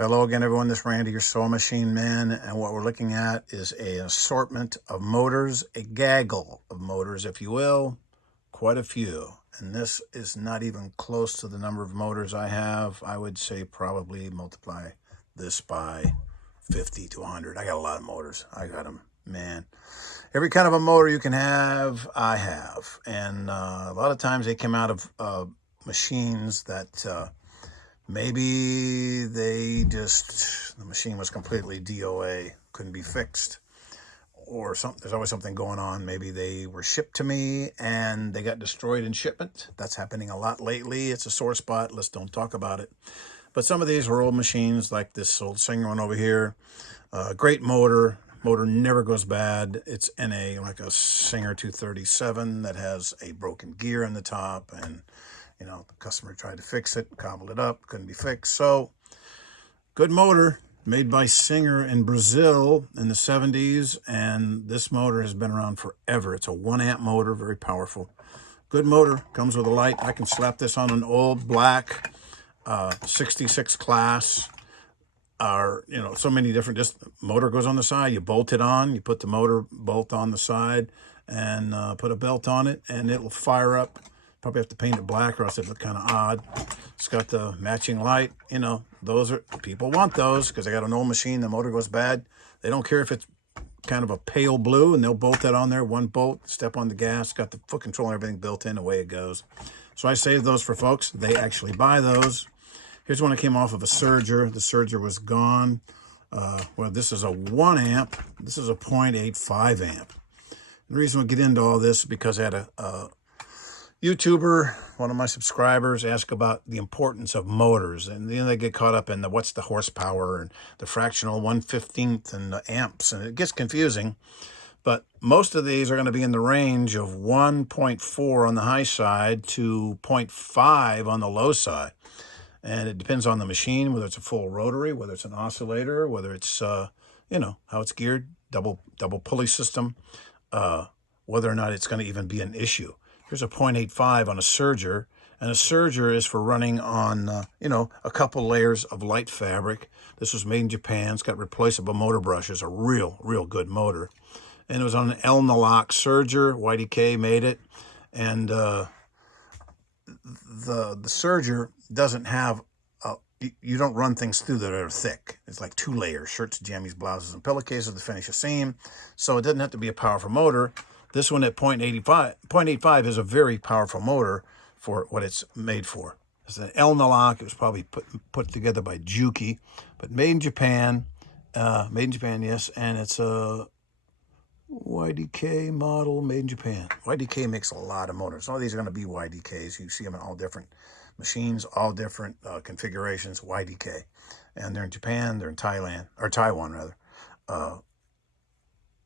Hello again, everyone. This is Randy, your Soul Machine Man, and what we're looking at is an assortment of motors, a gaggle of motors, if you will, quite a few. And this is not even close to the number of motors I have. I would say probably multiply this by 50 to 100. I got a lot of motors. I got them, man. Every kind of a motor you can have, I have. And a lot of times they come out of machines that maybe the machine was completely DOA, couldn't be fixed, or something. There's always something going on. Maybe they were shipped to me and they got destroyed in shipment. That's happening a lot lately. It's a sore spot. Let's don't talk about it. But some of these were old machines, like this old Singer one over here. Great motor. Motor never goes bad. It's in like a Singer 237 that has a broken gear in the top, and the customer tried to fix it, cobbled it up, couldn't be fixed. So, good motor, made by Singer in Brazil in the 70s, and this motor has been around forever. It's a 1-amp motor, very powerful. Good motor, comes with a light. I can slap this on an old black 66 class, or, so many different, just motor goes on the side. You bolt it on, you put the motor bolt on the side, and put a belt on it, and it'll fire up. Probably have to paint it black or else it look kind of odd. It's got the matching light. Those are, people want those because they got an old machine, the motor goes bad. They don't care if it's kind of a pale blue, and they'll bolt that on there. One bolt, step on the gas, got the foot control and everything built in, away it goes. So I saved those for folks. They actually buy those. Here's one that came off of a Surger. The Surger was gone. Well, this is a 1-amp. This is a 0.85 amp. The reason we get into all this is because I had a YouTuber, one of my subscribers, ask about the importance of motors, and then they get caught up in what's the horsepower and the fractional 1/15th and the amps, and it gets confusing. But most of these are going to be in the range of 1.4 on the high side to 0.5 on the low side, and it depends on the machine, whether it's a full rotary, whether it's an oscillator, whether it's how it's geared, double pulley system, whether or not it's going to even be an issue. Here's a 0.85 on a Surger, and a Surger is for running on, a couple layers of light fabric. This was made in Japan. It's got replaceable motor brushes, a real good motor. And it was on an Elnalock Surger. YDK made it. And the Surger doesn't have, you don't run things through that are thick. It's like 2 layers, shirts, jammies, blouses, and pillowcases to finish a seam. So it doesn't have to be a powerful motor. This one at 0.85 is a very powerful motor for what it's made for. It's an Elnalock. It was probably put together by Juki, but made in Japan. Yes, and it's a YDK model made in Japan. YDK makes a lot of motors. All these are going to be YDKs. You see them in all different machines, all different configurations, YDK. And they're in Japan, they're in Thailand, or Taiwan rather.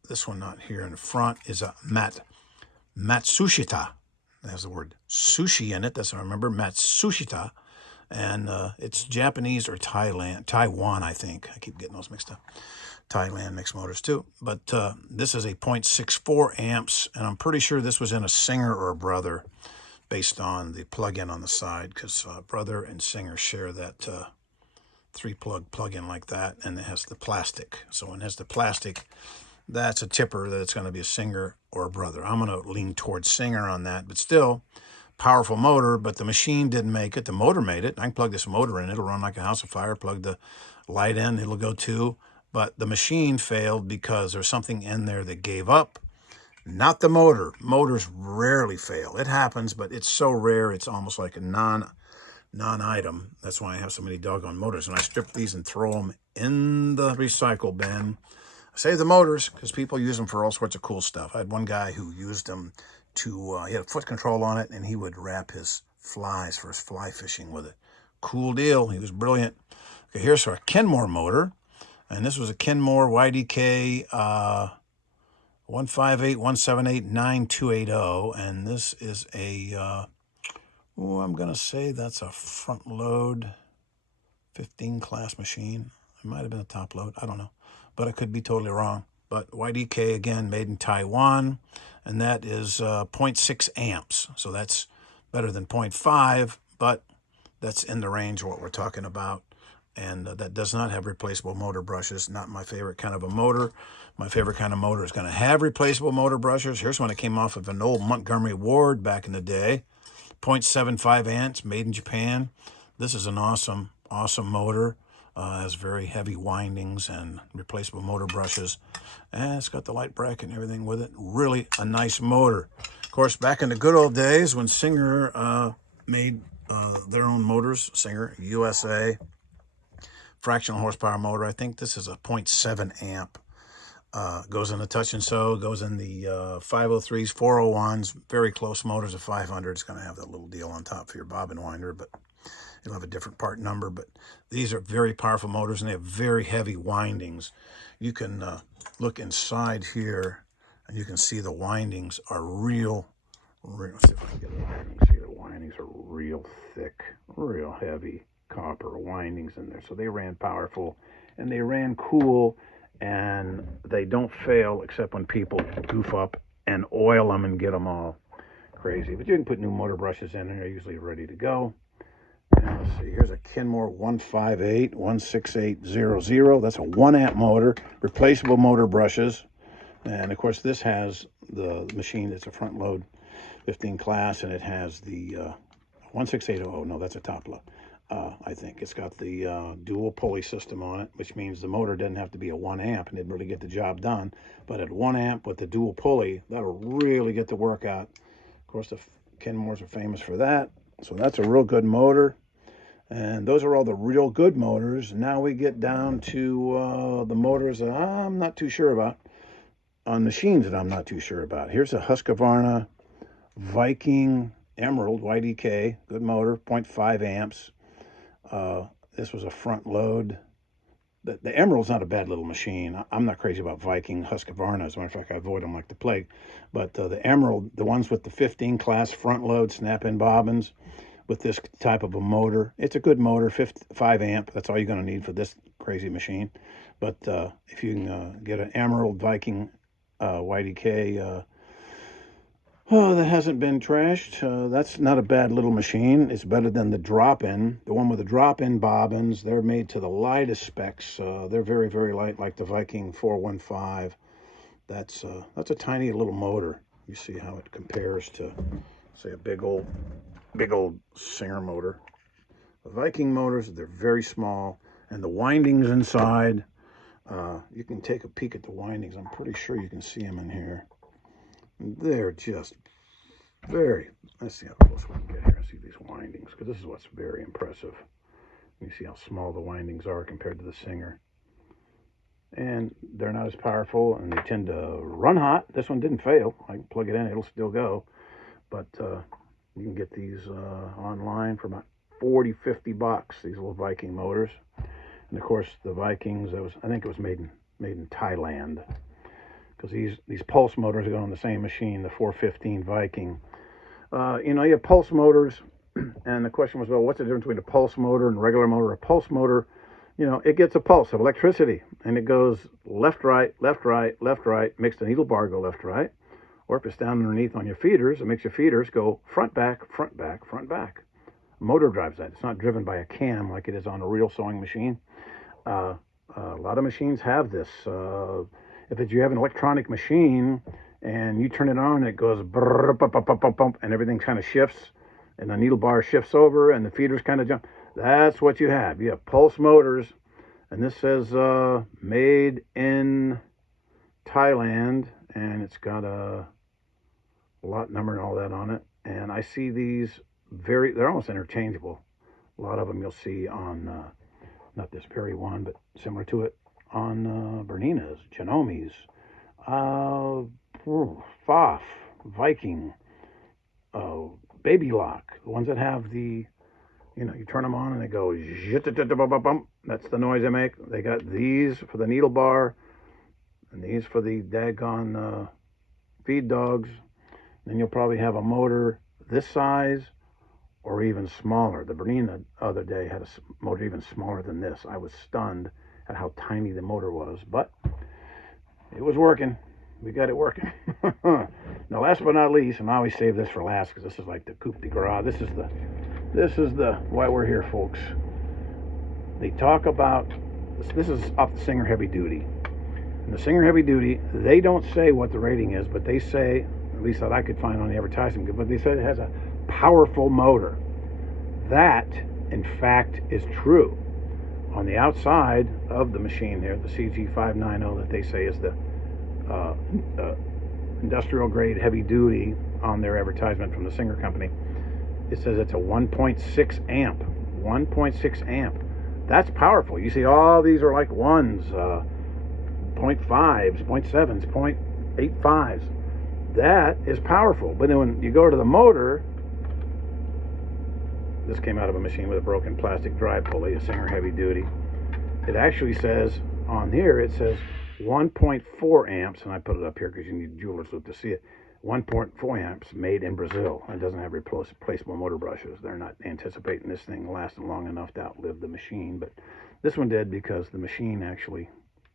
This one not here in the front is a Matsushita. It has the word sushi in it. That's what I remember, Matsushita. And it's Japanese or Taiwan, I think. I keep getting those mixed up. Thailand makes motors too. But this is a 0.64 amps, and I'm pretty sure this was in a Singer or a Brother based on the plug-in on the side, because Brother and Singer share that 3-plug plug-in like that, and it has the plastic. So when it has the plastic, that's a tipper that it's going to be a Singer or a Brother. I'm going to lean towards Singer on that, but still, powerful motor, but the machine didn't make it. The motor made it. I can plug this motor in. It'll run like a house of fire. Plug the light in. It'll go too. But the machine failed because there's something in there that gave up. Not the motor. Motors rarely fail. It happens, but it's so rare, it's almost like a non-item. That's why I have so many doggone motors. And I strip these and throw them in the recycle bin. I save the motors because people use them for all sorts of cool stuff. I had one guy who used them to, he had a foot control on it, and he would wrap his flies for his fly fishing with it. Cool deal. He was brilliant. Okay, here's our Kenmore motor. And this was a Kenmore YDK 158-178-9280. And this is a, I'm going to say that's a front load 15 class machine. It might have been a top load. I don't know. But I could be totally wrong. But YDK, again, made in Taiwan, and that is 0.6 amps. So that's better than 0.5, but that's in the range of what we're talking about. and that does not have replaceable motor brushes. Not my favorite kind of a motor. My favorite kind of motor is going to have replaceable motor brushes. Here's one that came off of an old Montgomery Ward back in the day. 0.75 amps, made in Japan. This is an awesome motor. Has very heavy windings and replaceable motor brushes. And it's got the light bracket and everything with it. Really a nice motor. Of course, back in the good old days when Singer made their own motors, Singer USA, fractional horsepower motor. I think this is a 0.7 amp. Goes in the touch and sew, goes in the 503s, 401s, very close motors. A 500 is going to have that little deal on top for your bobbin winder, but you'll have a different part number. But these are very powerful motors, and they have very heavy windings. You can look inside here, and you can see the windings are real. Let's see if I can get it there. You can see the windings are real thick, real heavy copper windings in there. So they ran powerful, and they ran cool. And they don't fail except when people goof up and oil them and get them all crazy. But you can put new motor brushes in, and they're usually ready to go. And let's see, here's a Kenmore 158 16800. That's a 1 amp motor, replaceable motor brushes. And of course, this has the machine that's a front load 15 class, and it has the 16800. No, that's a top load. I think it's got the dual pulley system on it, which means the motor doesn't have to be a 1 amp and it'd really get the job done. But at 1 amp with the dual pulley, that'll really get the work out. Of course, the Kenmores are famous for that. So that's a real good motor. And those are all the real good motors. Now we get down to the motors that I'm not too sure about, on machines that I'm not too sure about. Here's a Husqvarna Viking Emerald YDK, good motor, 0.5 amps. This was a front load. The Emerald's not a bad little machine. I'm not crazy about Viking Husqvarna. As a matter of fact, I avoid them like the plague. But the Emerald, the ones with the 15 class front load snap-in bobbins with this type of a motor, it's a good motor, 5 amp. That's all you're going to need for this crazy machine. But if you can get an Emerald Viking YDK that hasn't been trashed, that's not a bad little machine. It's better than the drop-in. The one with the drop-in bobbins, they're made to the lightest specs. They're very, very light, like the Viking 415. That's a tiny little motor. You see how it compares to, say, a big old Singer motor. The Viking motors, they're very small, and the windings inside, you can take a peek at the windings. I'm pretty sure you can see them in here. They're just very, let's see how close we can get here and see these windings, because this is what's very impressive. You see how small the windings are compared to the Singer. And they're not as powerful, and they tend to run hot. This one didn't fail. I can plug it in, it'll still go. But you can get these online for about 40-50 bucks, these little Viking motors. And of course, the Vikings, I think it was made in Thailand. Because these pulse motors go on the same machine, the 415 Viking. You have pulse motors, and the question was, well, what's the difference between a pulse motor and a regular motor? A pulse motor, it gets a pulse of electricity, and it goes left, right, left, right, left, right, makes the needle bar go left, right. Or if it's down underneath on your feeders, it makes your feeders go front, back, front, back, front, back. A motor drives that. It's not driven by a cam like it is on a real sewing machine. A lot of machines have this. If you have an electronic machine and you turn it on, it goes brrr, bump, bump, bump, bump, bump, and everything kind of shifts, and the needle bar shifts over, and the feeders kind of jump. That's what you have. You have pulse motors, and this says made in Thailand, and it's got a lot number and all that on it. And I see these they're almost interchangeable. A lot of them you'll see on, not this very one, but similar to it, on Bernina's, Jannomi's, Pfaff, Viking, Baby Lock, the ones that have the, you turn them on and they go, that's the noise they make. They got these for the needle bar, and these for the daggone feed dogs. Then you'll probably have a motor this size or even smaller. The Bernina other day had a motor even smaller than this. I was stunned at how tiny the motor was, but it was working. We got it working. Now, last but not least, and I always save this for last because this is like the coup de grace. This is the why we're here, folks. they talk about, this is off the Singer Heavy Duty. And the Singer Heavy Duty, they don't say what the rating is, but they say, at least that I could find on the advertisement, but they said it has a powerful motor. That, in fact, is true. On the outside of the machine here, the CG590 that they say is the industrial grade heavy duty on their advertisement from the Singer company, it says it's a 1.6 amp. 1.6 amp. That's powerful. You see all these are like 1s, 0.5s, 0.7s, 0.85s. That is powerful. But then when you go to the motor, this came out of a machine with a broken plastic drive pulley, a Singer Heavy Duty. It actually says on here, it says 1.4 amps, and I put it up here because you need jeweler's loop to see it. 1.4 amps, made in Brazil. It doesn't have replaceable motor brushes. They're not anticipating this thing lasting long enough to outlive the machine, but this one did because the machine actually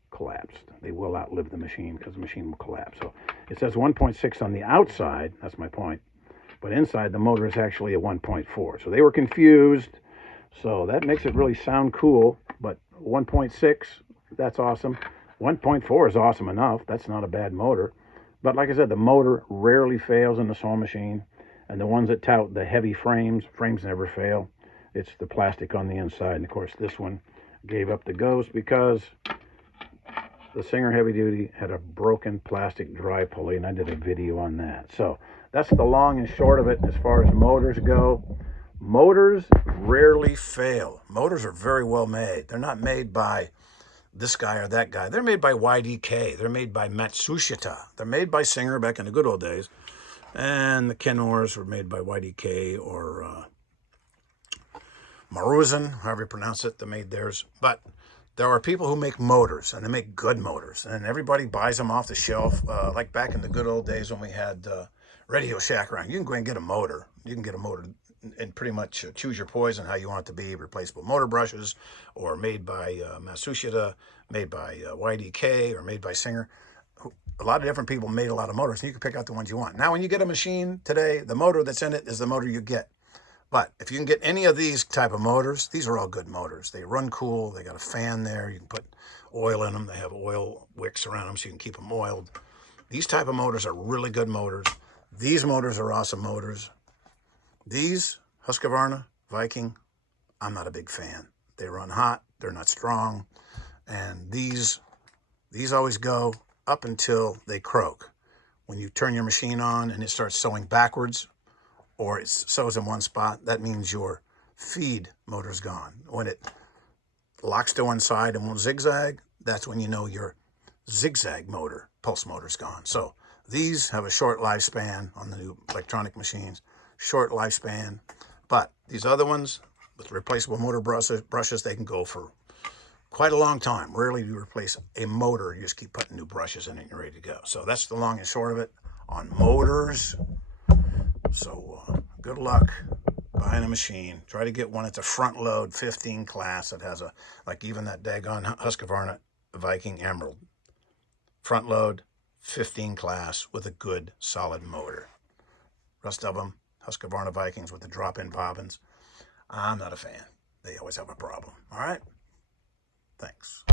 collapsed. They will outlive the machine because the machine will collapse. So it says 1.6 on the outside. That's my point. But inside the motor is actually a 1.4. So they were confused. So that makes it really sound cool. But 1.6, that's awesome. 1.4 is awesome enough. That's not a bad motor. But like I said, the motor rarely fails in the sewing machine. And the ones that tout the heavy frames never fail. It's the plastic on the inside. And of course, this one gave up the ghost because the Singer Heavy Duty had a broken plastic drive pulley, and I did a video on that. So that's the long and short of it as far as motors go. Motors rarely fail. Motors are very well made. They're not made by this guy or that guy. They're made by YDK. They're made by Matsushita. They're made by Singer back in the good old days. And the Kenors were made by YDK or Maruzen, however you pronounce it. They made theirs. But there are people who make motors, and they make good motors. And everybody buys them off the shelf, like back in the good old days when we had Radio Shack around. You can go and get a motor. You can get a motor and pretty much choose your poison how you want it to be. Replaceable motor brushes, or made by Matsushita, made by YDK, or made by Singer. A lot of different people made a lot of motors, and you can pick out the ones you want. Now, when you get a machine today, the motor that's in it is the motor you get. But if you can get any of these type of motors, these are all good motors. They run cool. They got a fan there. You can put oil in them. They have oil wicks around them so you can keep them oiled. These type of motors are really good motors. These motors are awesome motors. These, Husqvarna, Viking, I'm not a big fan. They run hot. They're not strong. And these always go up until they croak. When you turn your machine on and it starts sewing backwards, or it sews in one spot, that means your feed motor's gone. When it locks to one side and won't zigzag, that's when you know your zigzag motor, pulse motor's gone. So these have a short lifespan on the new electronic machines, short lifespan. But these other ones with replaceable motor brushes, they can go for quite a long time. Rarely do you replace a motor. You just keep putting new brushes in it and you're ready to go. So that's the long and short of it on motors. So good luck buying a machine. Try to get one that's a front load 15 class that has a, like even that daggone Husqvarna Viking Emerald. Front load 15 class with a good solid motor. Rest of them, Husqvarna Vikings with the drop-in bobbins. I'm not a fan. They always have a problem. All right? Thanks.